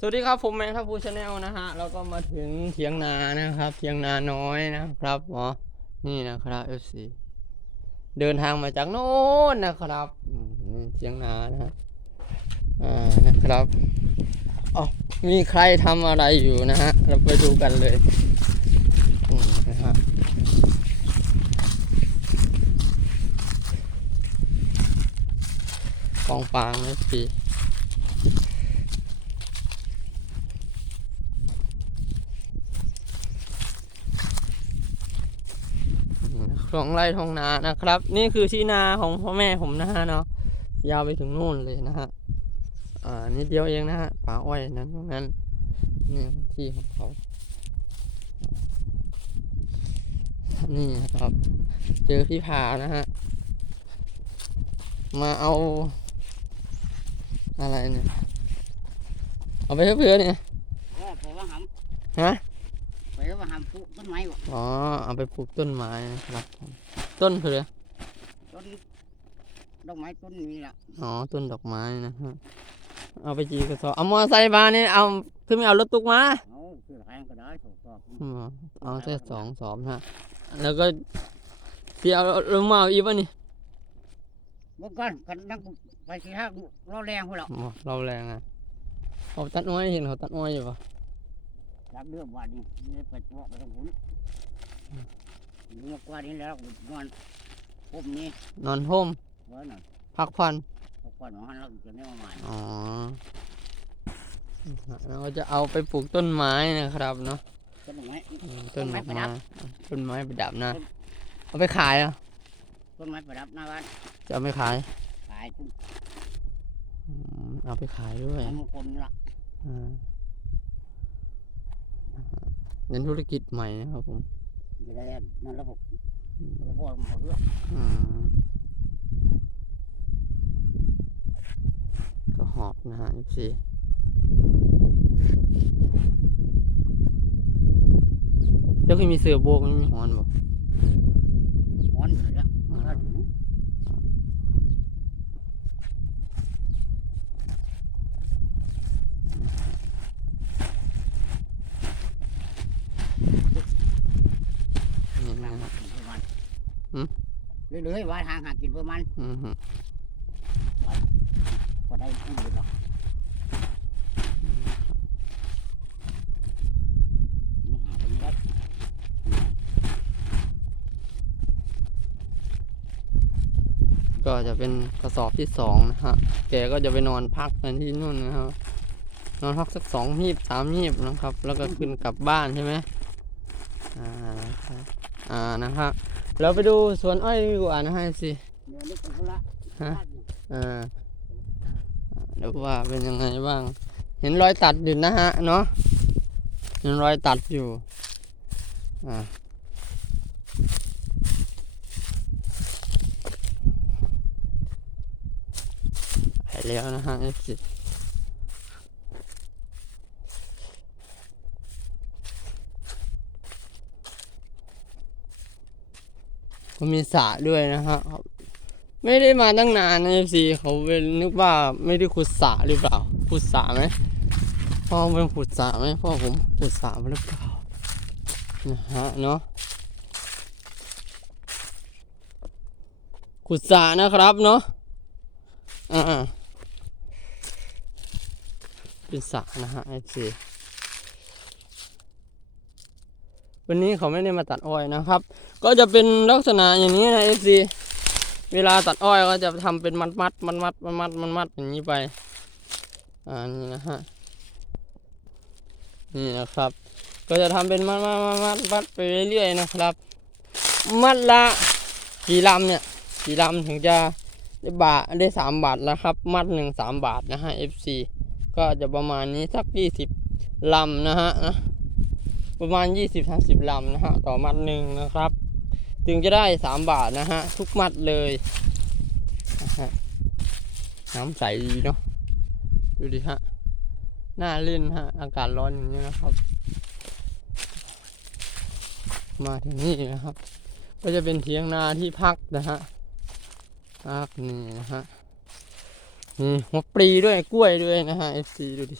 สวัสดีครับผมแมงทัพพูชาแนลนะฮะเราก็มาถึงเถียงนานะครับเถียงนาน้อยนะครับอ๋อนี่นะครับ FC เดินทางมาจากโน้นนะครับเถียงนานะฮะอ่านะครับอ๋อมีใครทำอะไรอยู่นะฮะเราไปดูกันเลยนะฮะกองฟางนะพี่ ของไร่ทองนานะครับ นี่คือที่นาของพ่อแม่ผมนะฮะเนาะยาวไปถึงนู่นเลยนะฮะอ่านิดเดียวเองนะฮะป่าอ้อยนั้นตรงนั้นนี่ที่ของเขานี่นะครับ เจอพี่ผานะฮะ มาเอา อะไรเนี่ย เอาไปเพื่อๆเนี่ยอ๋อไปว่าหฮะำไปว่าหำปลูกต้นไม้วะอ๋อ เอาไปปลูกต้นไม้นะครับต้นคืออะไรต้นดอกไม้ต้นนี้ล่ะอ๋อ ต้นดอกไม้นะฮะเอาไปจีกระสอบเอามอไซค์มานี่เอาคือไม่เอารถตุกมาเอาคือแพงก็ได้ถูกต้องอืมเอาแค่สองสอบนะฮะแล้วก็ที่เอาลงมาเอาอีกวะนี่เมื่อก่อนกันนั่งไปสิห้าเราแรงพวกเราอ๋อเราแรงอะเขาตัดอ้อยเห็นเขาตัดอ้อยอยู่ปะ รับเรื่องวันนี้นี่ไปเจาะไปทางหุ้นเมื่อกว่านี้แล้วนอนพบนี้นอนห่มไว้หน่อยพักผ่อนพอก่อนของหันเราจะไม่มาใหม่อ๋อเราก็จะเอาไปปลูกต้นไม้นะครับเนาะต้นดอกไม้อืมต้นดอกต้นไม้ประไม้ดับต้นไม้ประดับนะ เอาไปขายเหรอะต้นไม้ประดับหน้าบ้านจะเอาไปขายขายต้นอืมเอาไปขายด้วยไม้มงคลนี่ล่ะอ่า เป็นธุรกิจใหม่นะครับผมจะได้นั่นระบบอืมระบบหมดเรื่องอืมก็หอบนะฮะ FC เจ้าเคยมีเสือโบกมันมีหอนบ่ร้อนอยู่เลยละมันก็ถึง นี่ หลั นะ ง ฮะ กินเพื่อมัน หืม เรื่อยๆว่าทางหากินเพื่อมันอืมฮึก็ได้ขึ้นอยู่หรอกนี่หาตรงนี้ได้ก็จะเป็นกระสอบที่สองนะฮะ แกก็จะไปนอนพักกันที่นู่นนะครับ นอนพักสักสองหีบสามหีบนะครับ แล้วก็ขึ้นกลับบ้านใช่ไหมอ่านะครับอ่านะครับ เราไปดูสวนอ้อยดีกว่านะฮะสิฮะอ่าเดี๋ยวว่าเป็นยังไงบ้าง เห็นรอยตัดอยู่นะฮะเนาะเห็นรอยตัดอยู่อ่าไปแล้วนะฮะสิ FC ก็มีสระด้วยนะฮะไม่ได้มาตั้งนานนะ FC เขาเป็นนึกว่าไม่ได้ขุดสระหรือเปล่าขุดสระไหมพ่อเป็นขุดสระไหมพ่อผมขุดสระหรือเปล่านะฮะเนาะขุดสระนะครับเนาะอ่าเป็นสระนะฮะ FC วันนี้เขาไม่ได้มาตัดอ้อยนะครับ ก็จะเป็นลักษณะอย่างนี้นะ FC เวลาตัดอ้อยก็จะทำเป็นมัดมัดมัดมัดมัดมัดมัดมัดอย่างนี้ไป อ่านี่นะฮะนี่นะครับ ก็จะทำเป็นมัดมัดมัดมัดมัดไปเรื่อยๆนะครับ มัดละกี่ลำเนี่ยกี่ลำถึงจะได้บาทได้สามบาทแล้วครับ มัดหนึ่งสามบาทนะฮะ FC ก็จะประมาณนี้สักยี่สิบลำนะฮะนะประมาณยี่สิบสามสิบลำนะฮะต่อมัดหนึ่งนะครับ ถึงจะได้สามบาทนะฮะ ทุกมัดเลยนะฮะน้ำใสดีเนาะดูดิฮะน่าเล่นฮะ อากาศร้อนอย่างนี้นะครับ มาถึงนี่นะครับ ก็จะเป็นเถียงนาที่พักนะฮะพักนี่นะฮะนี่หัวปลีด้วยกล้วยด้วยนะฮะ FC ดูดิ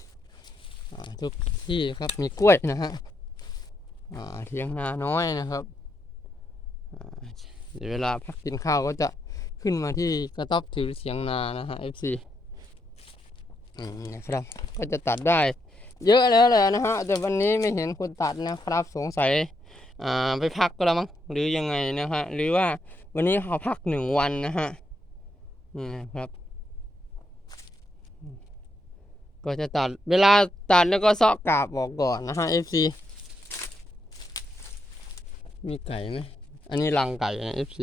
ทุกที่ครับมีกล้วยนะฮะเทียงนาน้อยนะครับ เดี๋ยวเวลาพักกินข้าวก็จะขึ้นมาที่กระต๊อบถือเสียงนานะฮะ FC นะครับ ก็จะตัดได้ เยอะแล้วแหละนะฮะ แต่วันนี้ไม่เห็นคนตัดนะครับ สงสัยอ่าไปพักก็แล้วมั้งหรือยังไงนะฮะ หรือว่าวันนี้เขาพักหนึ่งวันนะฮะ นี่นะครับ ก็จะตัดเวลาตัดแล้วก็เซาะกาบออกก่อนนะฮะ FC มีไก่ไหม อันนี้รังไก่นะ FC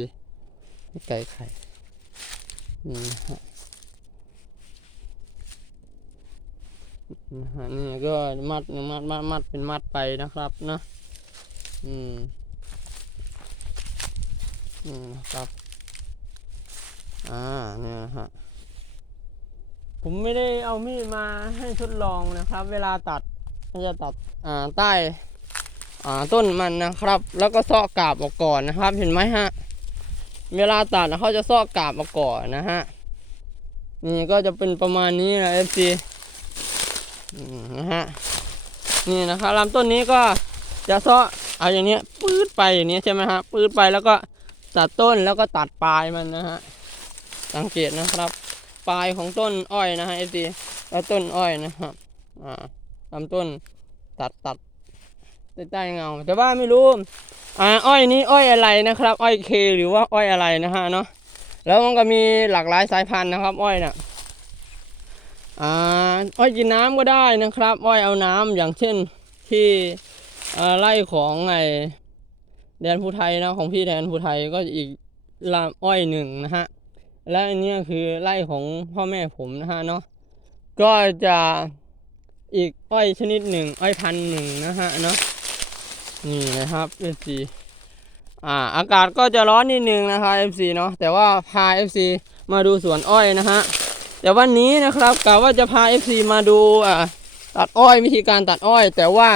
มีไก่ไข่นี่นะฮะนะฮะนี่ก็มัดมัดมัดมัดเป็นมัดไปนะครับนะอืมอืมนะครับอ่าเนี่ยฮะผมไม่ได้เอามีดมาให้ทดลองนะครับ เวลาตัดก็จะตัดอ่าใต้ ต้นมันนะครับ แล้วก็เซาะกาบออกก่อนนะครับ เห็นไหมฮะ เวลาตัดเขาจะเซาะกาบออกก่อนนะฮะ นี่ก็จะเป็นประมาณนี้นะเอฟซีนะฮะ นี่นะครับลำต้นนี้ก็จะเซาะเอาอย่างเนี้ยปื๊ดไปอย่างนี้ใช่ไหมฮะปื๊ดไปแล้วก็ตัดต้นแล้วก็ตัดปลายมันนะฮะ สังเกตนะครับ ปลายของต้นอ้อยนะฮะเอฟซีแล้วต้นอ้อยนะครับ อ่าลำต้นตัดตัด ใต้ใต้เงา แต่ว่าไม่รู้อ่าอ้อยนี้อ้อยอะไรนะครับ อ้อยเคหรือว่าอ้อยอะไรนะฮะเนาะแล้วมันก็มีหลากหลายสายพันธุ์นะครับ อ้อยน่ะอ่าอ้อยกินน้ำก็ได้นะครับ อ้อยเอาน้ำอย่างเช่นที่ไร่ของไอแดนภูไทยนะของพี่แดนภูไทยก็อีกลำอ้อยหนึ่งนะฮะและอันนี้คือไร่ของพ่อแม่ผมนะฮะเนาะก็จะอีกอ้อยชนิดหนึ่งอ้อยพันหนึ่งนะฮะเนาะ นี่นะครับ FC อ่าอากาศก็จะร้อนนิดนึงนะครับ FC เนาะแต่ว่าพา FC มาดูสวนอ้อยนะฮะแต่วันนี้นะครับกะว่าจะพา FC มาดูอ่าตัดอ้อยวิธีการตัดอ้อย แต่ว่า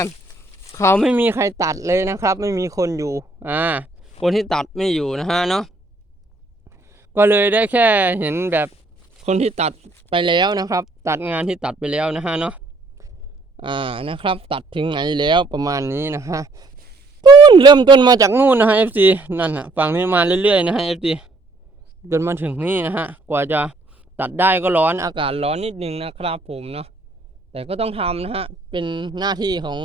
เขาไม่มีใครตัดเลยนะครับ ไม่มีคนอยู่อ่าคนที่ตัดไม่อยู่นะฮะเนาะก็เลยได้แค่เห็นแบบคนที่ตัดไปแล้วนะครับ ตัดงานที่ตัดไปแล้วนะฮะเนาะอ่านะครับ ตัดถึงไหนแล้วประมาณนี้นะฮะ ต้นเริ่มต้นมาจากนู่นนะฮะ FC นั่นฮะฝั่งนี้มาเรื่อยๆนะฮะ FC จนมาถึงนี่นะฮะ กว่าจะตัดได้ก็ร้อนอากาศร้อนนิดนึงนะครับผมเนาะแต่ก็ต้องทำนะฮะ เป็นหน้าที่ของ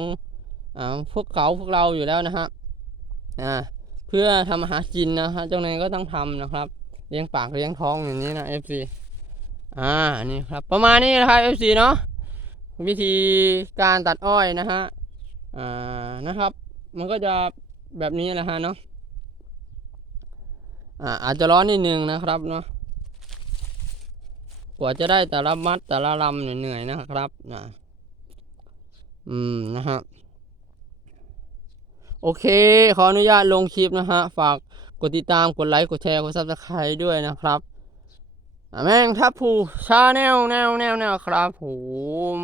อพวกเขาพวกเราอยู่แล้วนะฮะอ่าเพื่อทำอาหารกินนะฮะเจ้านายก็ต้องทำนะครับ เลี้ยงปากเลี้ยงท้องอย่างนี้นะ FC อ่านี่ครับ ประมาณนี้นะครับ FC เนาะวิธีการตัดอ้อยนะฮะอ่านะครับ มันก็จะแบบนี้แหละฮะเนาะอ่าอาจจะร้อนนิดนึงนะครับเนาะกว่าจะได้แต่ละมัดแต่ละลำเหนื่อยนะครับนะอืมนะฮะโอเค ขออนุญาตลงคลิปนะฮะ ฝากกดติดตามกดไลค์กดแชร์กดซับสไครต์ด้วยนะครับแม่งทับผูชาแนวแนวแนวแนวครับผม